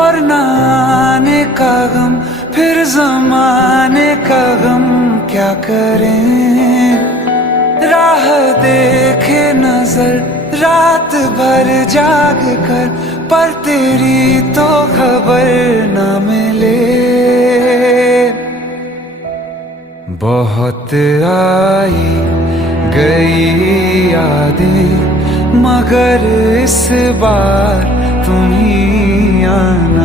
और न आने का गम, फिर जमाने का गम क्या करें। राह देखे नजर रात भर जाग कर, पर तेरी तो खबर न मिले। बहुत आई गई यादें, मगर इस बार तुम ही आना।